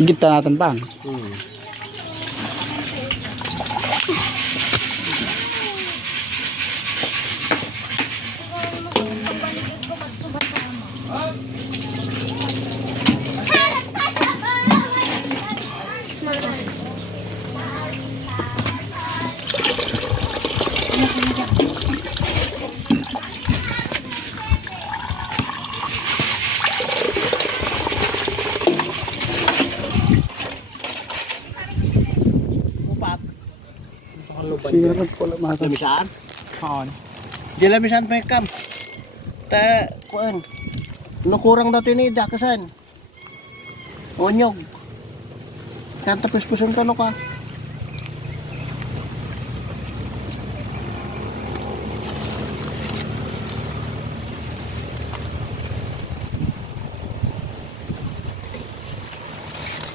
Gita natin pa. Sirap pala mata. Lamisan? Oo. Di lamisan pa kam. Ta, kuan. Nukurang dati ni dakasan. Onyog. Kan tapos pusin ka no ka.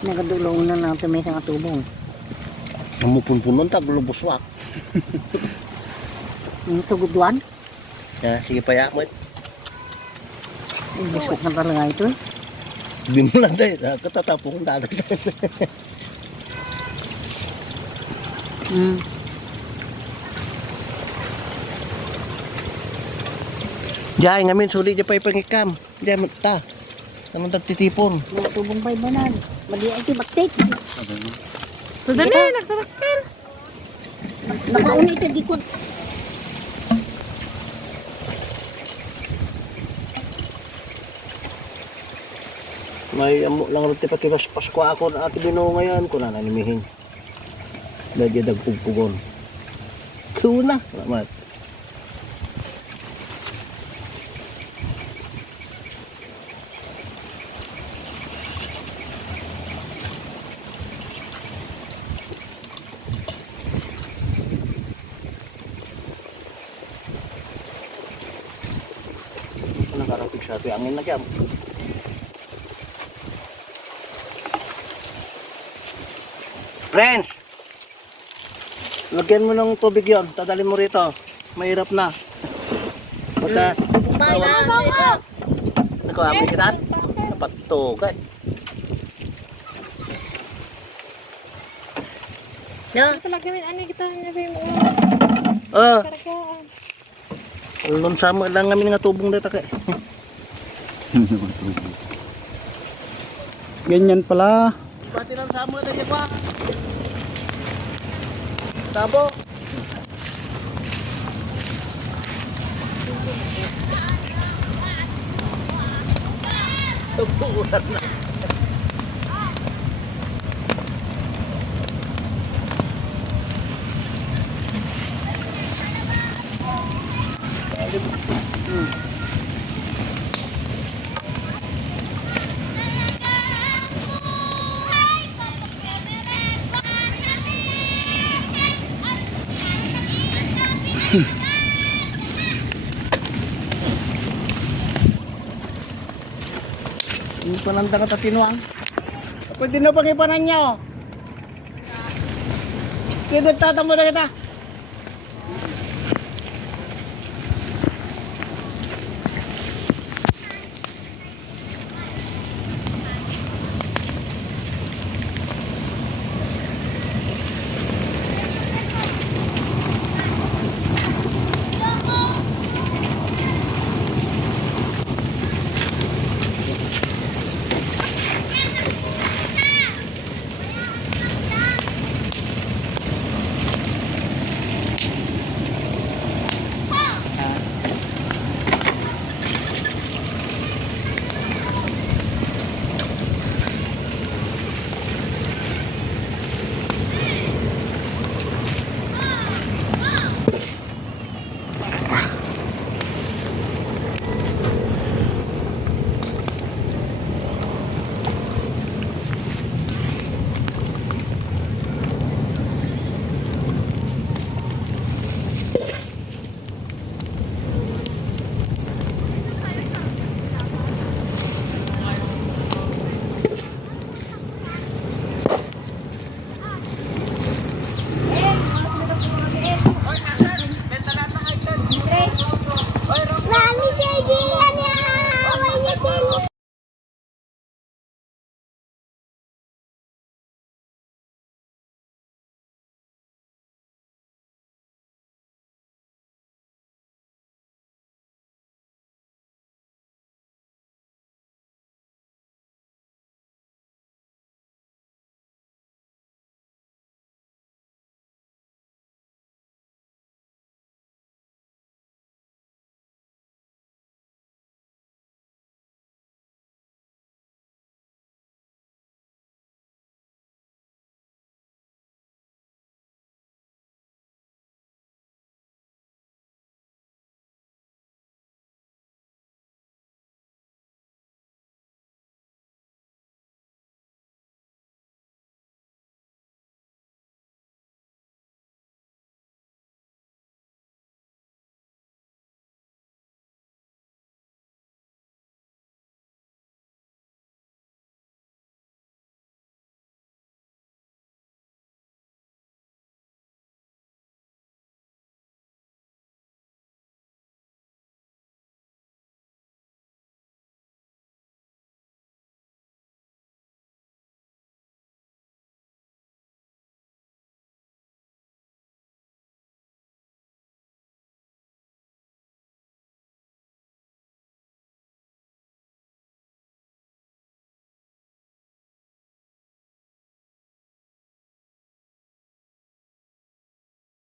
Nagadulong na natin may isang atubong. Namupun-punon ta globoswak. Yung tugudwan. Ya, sige pa ya mo. Busok na talaga ito eh. Di mo lang dahil. Katatapong dagat. Diyan, ngamin sulit dyan pa ipangikam. Diyan, ta. Naman tagtitipon. Mga tubong pa ibanan. Madi ay baktik. Dali, nagtarakil. Nakauni ito di ko. May amo lang rin pati Pasko ako na ati Bino ngayon. Kung nananimihin. Dahil dagpugpugon. Tuna. Salamat. Nakarating sa ito. Angin na kaya. Friends! Lagyan mo ng tubig yon. Tadalin mo rito. Mahirap na. Basta. Ako, amin kita. Dapat to. Okay. Ito lagi ano kita niya mo. Alon sama lang kami nga tubong dito kay. Ganyan pala. Pati lang sama tayo pa. Tabo. Tuburan na. Ini pananda ka tatinuang. Pwede na pag-ipanan nyo. Kaya nagtatamo na kita.